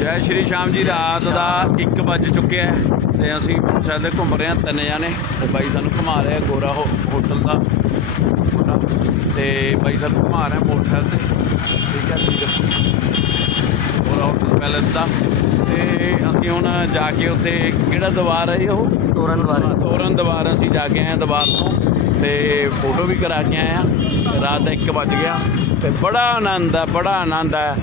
ਜੈ ਸ਼੍ਰੀ ਸ਼ਾਮ ਜੀ ਰਾਤ ਦਾ 1 ਵੱਜ ਚੁੱਕਿਆ ਤੇ ਅਸੀਂ ਮੋਟਰਸਾਈਕਲ ਤੇ ਘੁੰਮ ਰਹੇ ਹਾਂ ਤਿੰਨ ਜਾਣੇ ਤੇ ਬਾਈ ਸਾਨੂੰ ਘੁਮਾ ਰਿਹਾ ਗੋਰਾ ਹੋਟਲ ਦਾ। ਤੇ ਬਾਈ ਸਾਨੂੰ ਘੁਮਾ ਰਿਹਾ ਮੋਟਰਸਾਈਕਲ ਤੇ। ਠੀਕ ਹੈ ਵੀਰ ਗੋਰਾ ਹੋਟਲ ਪੈਲਸ ਦਾ। ਤੇ ਅਸੀਂ ਹੁਣ ਜਾ ਕੇ ਉੱਥੇ ਕਿਹੜਾ ਦੀਵਾਰ ਹੈ ਉਹ? ਤੋਰਨ ਦੁਆਰੇ ਤੋਰਨ ਦੀਵਾਰ ਅਸੀਂ ਜਾ ਕੇ ਆਏ ਹਾਂ ਦੀਵਾਰ ਤੋਂ। ਤੇ ਫੋਟੋ ਵੀ ਕਰਾ ਕੇ ਆਏ ਹਾਂ। ਰਾਤ ਦਾ 1 ਵੱਜ ਗਿਆ। ਤੇ ਬੜਾ ਆਨੰਦ ਆ ਬੜਾ ਆਨੰਦ ਆ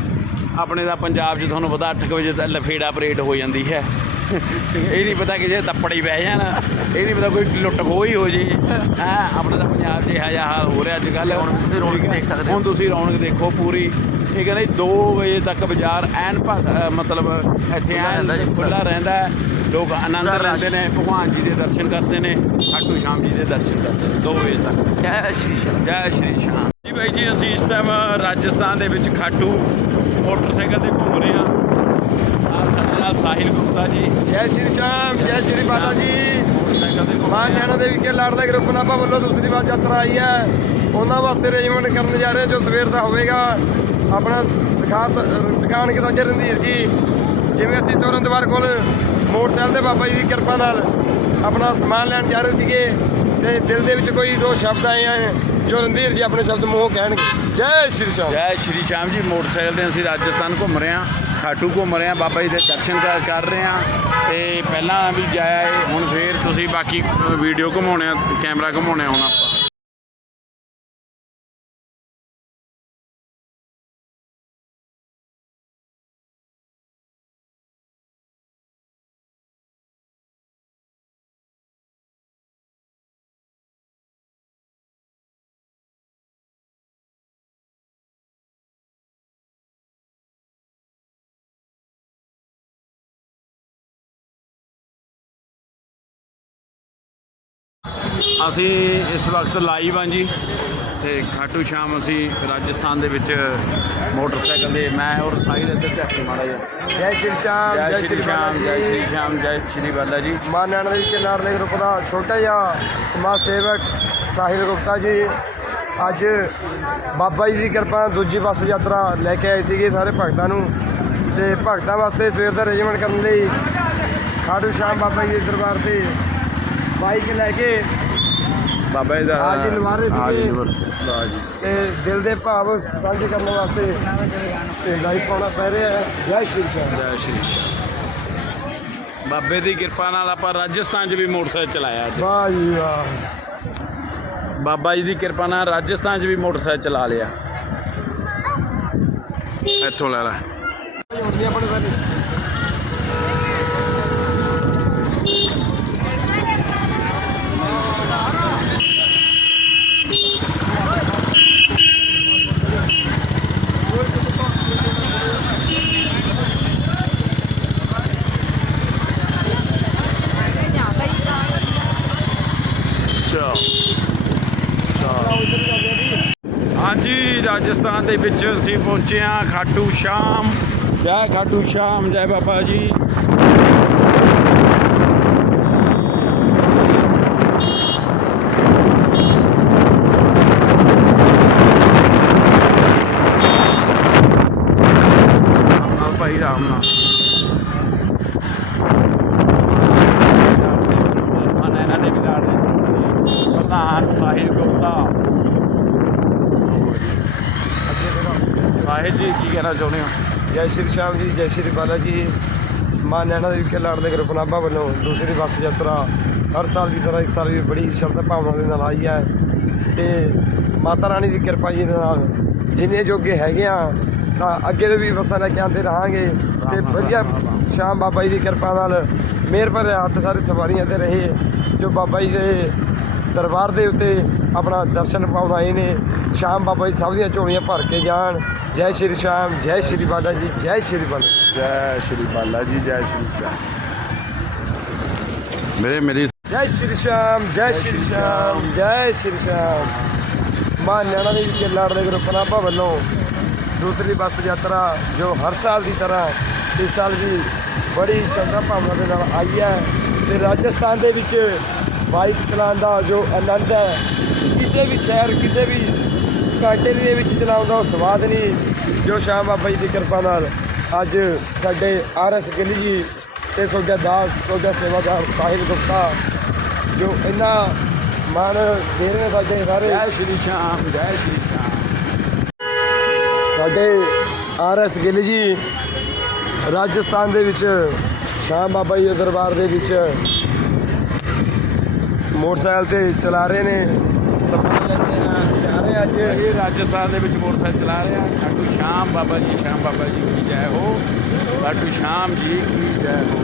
ਆਪਣੇ ਦਾ ਪੰਜਾਬ 'ਚ ਤੁਹਾਨੂੰ ਪਤਾ 8 ਵਜੇ ਤਾਂ ਲਫੇੜਾ ਪਰੇਡ ਹੋ ਜਾਂਦੀ ਹੈ। ਇਹ ਨਹੀਂ ਪਤਾ ਕਿ ਜੇ ਤੱਪੜੀ ਬਹਿ ਜਾਣ ਇਹ ਨਹੀਂ ਪਤਾ ਕੋਈ ਲੁੱਟ ਹੀ ਹੋ ਜੇ। ਹੈ ਆਪਣੇ ਦਾ ਪੰਜਾਬ 'ਚ ਇਹੋ ਜਿਹਾ ਹਾਲ ਹੋ ਰਿਹਾ ਅੱਜ ਕੱਲ੍ਹ ਹੁਣ ਤੁਸੀਂ ਰੌਣਕ ਦੇਖ ਸਕਦੇ ਹੋ। ਹੁਣ ਤੁਸੀਂ ਰੌਣਕ ਦੇਖੋ ਪੂਰੀ। ਇਹ ਕਹਿੰਦੇ 2 ਵਜੇ ਤੱਕ ਬਾਜ਼ਾਰ ਐਨ ਮਤਲਬ ਇੱਥੇ ਐਨ ਜੀ। ਖੁੱਲਾ ਰਹਿੰਦਾ ਹੈ। ਲੋਕ ਆਨੰਦ ਲੈਂਦੇ ਨੇ ਭਗਵਾਨ ਜੀ ਦੇ ਦਰਸ਼ਨ ਕਰਦੇ ਨੇ ਖਾਟੂ ਸ਼ਾਮ ਜੀ ਦੇ ਦਰਸ਼ਨ ਕਰਦੇ ਨੇ 2 ਵਜੇ ਤੱਕ। ਜੈ ਸ਼੍ਰੀ ਸ਼ਾਮ। ਜੈ ਸ਼੍ਰੀ ਸ਼ਾਮ। ਜੀ ਬਾਈ ਜੀ ਅਸੀਂ ਇਸ ਟਾਈਮ ਰਾਜਸਥਾਨ ਦੇ ਵਿੱਚ ਖਾਟੂ ਮੋਟਰਸਾਈਕਲ ਤੇ ਘੁੰਮ ਰਹੇ ਹਾਂ। ਨਾਲ ਸਾਡੇ ਨਾਲ ਸਾਹਿਲ ਗੁਪਤਾ ਜੀ। ਜੈ ਸ਼੍ਰੀ ਸ਼ਾਮ ਜੈ ਸ਼੍ਰੀ ਬਾਲਾ ਜੀ। ਮੋਟਰਸਾਈਕਲ ਤੇ ਘੁੰਮ ਮਾਂ ਰਹੇ ਹਾਂ। ਨੈਣਾ ਦੇਵੀ ਕੇ ਲਾੜਦਾ ਗਰੁੱਪ ਨਾਭਾ ਵੱਲੋਂ ਦੂਸਰੀ ਵਾਰ ਯਾਤਰਾ ਆਈ ਹੈ। ਉਹਨਾਂ ਵਾਸਤੇ ਅਰੇਂਜਮੈਂਟ ਕਰਨ ਜਾ ਰਹੇ ਹਾਂ ਜੋ ਸਵੇਰ ਦਾ ਹੋਵੇਗਾ। ਆਪਣਾ ਖਾਸ ਦੁਕਾਨ ਕੇ ਸਾਡੇ ਰਣਧੀਰ ਜੀ। ਜਿਵੇਂ ਅਸੀਂ ਤੋਰਨਦਵਾਰ ਕੋਲ ਮੋਟਰਸਾਈਕਲ ਤੇ ਬਾਬਾ ਜੀ ਦੀ ਕਿਰਪਾ ਨਾਲ ਆਪਣਾ ਸਮਾਨ ਲੈਣ ਜਾ ਰਹੇ ਸੀਗੇ। ਤੇ ਦਿਲ ਦੇ ਵਿੱਚ ਕੋਈ ਦੋ ਸ਼ਬਦ ਆਏ ਆ। ਜੋ ਰਣਧੀਰ ਜੀ ਆਪਣੇ ਸ਼ਬਦ ਮੂੰਹੋਂ ਕਹਿਣਗੇ। ਜੈ ਸ਼੍ਰੀ ਸ਼ਾਮ ਜੈ ਸ਼੍ਰੀ ਸ਼ਾਮ ਜੀ, ਮੋਟਰਸਾਈਕਲ ਤੇ ਅਸੀਂ ਰਾਜਸਥਾਨ ਘੁੰਮ ਰਹੇ ਹਾਂ, ਖਾਟੂ ਘੁੰਮ ਰਹੇ ਹਾਂ, ਬਾਬਾ ਜੀ ਦੇ ਦਰਸ਼ਨ ਕਰ ਕਰ ਰਹੇ ਹਾਂ। ਤੇ ਪਹਿਲਾਂ ਵੀ ਜਾਇਆ ਏ, ਹੁਣ ਫੇਰ ਤੁਸੀਂ ਬਾਕੀ ਵੀਡੀਓ ਘੁਮਾਉਣੇ ਆ, ਕੈਮਰਾ ਘੁਮਾਉਣੇ ਹੁਣ ਆਪਾਂ। ਅਸੀਂ ਇਸ ਵਕਤ ਲਾਈਵ ਹਾਂ ਜੀ ਤੇ ਖਾਟੂ ਸ਼ਾਮ ਅਸੀਂ ਰਾਜਸਥਾਨ ਦੇ ਵਿੱਚ ਮੋਟਰਸਾਈਕਲ ਦੇ ਮੈਂ ਔਰ ਸਾਹਿਲ ਇੱਧਰ ਝਾਕੀ ਮਾੜਾ ਜਿਹਾ। ਜੈ ਸ਼੍ਰੀ ਸ਼ਾਮ ਜੈ ਸ਼੍ਰੀ ਸ਼ਾਮ ਜੈ। ਜੀ। ਸ਼੍ਰੀ ਸ਼ਾਮ ਜੈ ਸ਼੍ਰੀ ਬਾਲਾ ਜੀ। ਮਾਂ ਨੈਣਾ ਦੇਵੀ ਕੇ ਲਾਡਲੇ ਗਰੁੱਪ ਦਾ ਛੋਟਾ ਜਿਹਾ ਸਮਾਜ ਸੇਵਕ ਸਾਹਿਲ ਗੁਪਤਾ ਜੀ ਅੱਜ ਬਾਬਾ ਜੀ ਦੀ ਕਿਰਪਾ ਨਾਲ ਦੂਜੀ ਬੱਸ ਯਾਤਰਾ ਲੈ ਕੇ ਆਏ ਸੀਗੇ ਸਾਰੇ ਭਗਤਾਂ ਨੂੰ। ਤੇ ਭਗਤਾਂ ਵਾਸਤੇ ਸਵੇਰ ਦਾ ਅਰੇਂਜਮੈਂਟ ਕਰਨ ਲਈ ਖਾਟੂ ਸ਼ਾਮ ਬਾਬਾ ਜੀ ਦੇ ਦਰਬਾਰ ਤੇ ਬਾਈਕ ਲੈ ਕੇ ਬਾਬਾ ਜੀ ਦਾ ਹਾਜ਼ਰ ਨਿਵਾਰੇ ਸੀਗੇ। ਹਾਜ਼ਰ ਨਿਵਾਰੇ। ਵਾਹ ਜੀ। ਤੇ ਦਿਲ ਦੇ ਭਾਵ ਸਾਂਝੇ ਕਰਨ ਵਾਸਤੇ ਤੇ ਲਾਈਵ ਪਾਉਣਾ ਪੈ ਰਿਹਾ ਹੈ। ਜੈ ਸ਼੍ਰੀ ਸ਼ਾਮ ਜੈ ਸ਼੍ਰੀ ਸ਼ਾਮ ਬਾਬੇ ਦੀ ਕਿਰਪਾ ਨਾਲ ਆਪਾਂ ਰਾਜਸਥਾਨ 'ਚ ਵੀ ਮੋਟਰਸਾਈਕਲ ਚਲਾਇਆ ਅੱਜ। ਵਾਹ ਜੀ ਵਾਹ। ਬਾਬਾ ਜੀ ਦੀ ਕਿਰਪਾ ਨਾਲ ਰਾਜਸਥਾਨ 'ਚ ਵੀ ਮੋਟਰਸਾਈਕਲ ਚਲਾ ਲਿਆ। ਇੱਥੋਂ ਲੈ ਲੈ। ਹੁੰਦੀਆਂ ਆਪਣੇ ਸਾਰੇ ਰਾਜਸਥਾਨ ਦੇ ਵਿੱਚ ਅਸੀਂ ਪਹੁੰਚੇ ਹਾਂ ਖਾਟੂ ਸ਼ਾਮ। ਜੈ ਖਾਟੂ ਸ਼ਾਮ ਜੈ ਬਾਬਾ ਜੀ ਰਾਮ ਨਾਲ ਭਾਈ ਰਾਮ ਨਾਲ ਮਨ ਇਹਨਾਂ ਦੇ ਵਿਚਾਰ ਦੇ ਪ੍ਰਧਾਨ ਸਾਹਿਲ ਗੁਪਤਾ ਸਾਹਿਲ ਜੀ ਕੀ ਕਹਿਣਾ ਚਾਹੁੰਦੇ ਹੋ? ਜੈ ਸ਼੍ਰੀ ਸ਼ਾਮ ਜੀ ਜੈ ਸ਼੍ਰੀ ਬਾਲਾ ਜੀ। ਮਾਂ ਨੈਣਾ ਦੇਵੀ ਕੇ ਲਾੜਦੇ ਗਰੁੱਪ ਨਾਭਾ ਵੱਲੋਂ ਦੂਸਰੀ ਬੱਸ ਯਾਤਰਾ ਹਰ ਸਾਲ ਦੀ ਤਰ੍ਹਾਂ ਇਸ ਸਾਲ ਵੀ ਬੜੀ ਸ਼ਰਧਾ ਭਾਵਨਾ ਦੇ ਨਾਲ ਆਈ ਹੈ। ਤੇ ਮਾਤਾ ਰਾਣੀ ਦੀ ਕਿਰਪਾ ਜੀ ਦੇ ਨਾਲ ਜਿੰਨੇ ਜੋਗੇ ਹੈਗੇ ਆ ਤਾਂ ਅੱਗੇ ਤੋਂ ਵੀ ਬੱਸਾਂ ਲੈ ਕੇ ਆਉਂਦੇ ਰਹਾਂਗੇ। ਤੇ ਵਧੀਆ ਸ਼ਾਮ ਬਾਬਾ ਜੀ ਦੀ ਕਿਰਪਾ ਨਾਲ ਮਿਹਰ ਭਰੇ ਹੱਥ ਸਾਰੇ ਸਵਾਰੀਆਂ ਤੇ ਰਹੇ ਜੋ ਬਾਬਾ ਜੀ ਦੇ ਦਰਬਾਰ ਦੇ ਉੱਤੇ ਆਪਣਾ ਦਰਸ਼ਨ ਪਾਉਣ ਆਏ ਨੇ। ਸ਼ਾਮ ਬਾਬਾ ਜੀ ਸਭ ਦੀਆਂ ਝੋਲੀਆਂ ਭਰ ਕੇ ਜਾਣ। ਜੈ ਸ਼੍ਰੀ ਸ਼ਾਮ ਜੈ ਸ਼੍ਰੀ ਬਾਲਾ ਜੀ ਜੈ ਸ਼੍ਰੀ ਬਾਲਾ। ਜੈ ਸ਼੍ਰੀ ਬਾਲਾ ਜੀ ਜੈ ਸ਼੍ਰੀ ਸ਼ਾਮ। ਮੇਰੇ ਮੇਰੀ ਜੈ ਸ਼੍ਰੀ ਸ਼ਾਮ ਜੈ ਸ਼੍ਰੀ ਸ਼ਾਮ ਜੈ ਸ਼੍ਰੀ ਸ਼ਾਮ। ਮਾਂ ਨੈਣਾ ਦੇਵੀ ਕੇ ਲਾੜਲੇ ਗਰੁੱਪ ਨਾਭਾ ਵੱਲੋਂ ਦੂਸਰੀ ਬੱਸ ਯਾਤਰਾ ਜੋ ਹਰ ਸਾਲ ਦੀ ਤਰ੍ਹਾਂ ਇਸ ਸਾਲ ਵੀ ਬੜੀ ਸ਼ਰਧਾ ਭਾਵਨਾ ਦੇ ਨਾਲ ਆਈ ਹੈ। ਤੇ ਰਾਜਸਥਾਨ ਦੇ ਵਿੱਚ ਬਾਈਕ ਚਲਾਉਣ ਦਾ ਜੋ ਆਨੰਦ ਹੈ ਕਿਸੇ ਵੀ ਸ਼ਹਿਰ ਕਿਸੇ ਵੀ ਘਾਟੇ ਦੇ ਵਿੱਚ ਚਲਾਉਣ ਦਾ ਉਹ ਸਵਾਦ ਨਹੀਂ ਜੋ ਸ਼ਾਮ ਬਾਬਾ ਜੀ ਦੀ ਕਿਰਪਾ ਨਾਲ ਅੱਜ ਸਾਡੇ ਆਰ ਐਸ ਗਿੱਲ ਜੀ ਤੇ ਸੋਜਾ ਦਾਸ ਸੋਜਾ ਸੇਵਾਦਾਰ ਸਾਹਿਲ ਗੁਪਤਾ ਜੋ ਇੰਨਾ ਮਾਣ ਦੇ ਰਹੇ ਸਾਡੇ ਸਾਰੇ। ਜੈ ਸ਼੍ਰੀ ਸ਼ਾਮ ਜੈ ਸ਼੍ਰੀ ਸ਼ਾਮ। ਸਾਡੇ ਆਰ ਐਸ ਗਿੱਲ ਜੀ ਰਾਜਸਥਾਨ ਦੇ ਵਿੱਚ ਸ਼ਾਮ ਬਾਬਾ ਜੀ ਦੇ ਦਰਬਾਰ ਦੇ ਵਿੱਚ ਮੋਟਰਸਾਈਕਲ ਤੇ ਚਲਾ ਰਹੇ ਨੇ। ਸਫਰ ਲੈਂਦੇ ਆ ਜਾ ਰਹੇ ਅੱਜ। ਇਹ ਰਾਜਸਥਾਨ ਦੇ ਵਿੱਚ ਮੋਟਰਸਾਈਕਲ ਚਲਾ ਰਿਹਾ ਖਾਟੂ ਸ਼ਾਮ ਬਾਬਾ ਜੀ, ਸ਼ਾਮ ਬਾਬਾ ਜੀ ਕੀ ਜੈ ਹੋ। ਖਾਟੂ ਸ਼ਾਮ ਜੀ ਕੀ ਜੈ ਹੋ।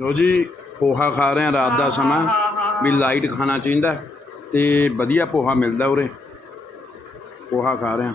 ਲੋ ਜੀ ਪੋਹਾ ਖਾ ਰਹੇ ਆ ਰਾਤ ਦਾ ਸਮਾਂ। ਵੀ ਲਾਈਟ ਖਾਣਾ ਚਾਹੀਦਾ। ਤੇ ਵਧੀਆ ਪੋਹਾ ਮਿਲਦਾ ਉਰੇ। ਪੋਹਾ ਖਾ ਰਹੇ। ਆ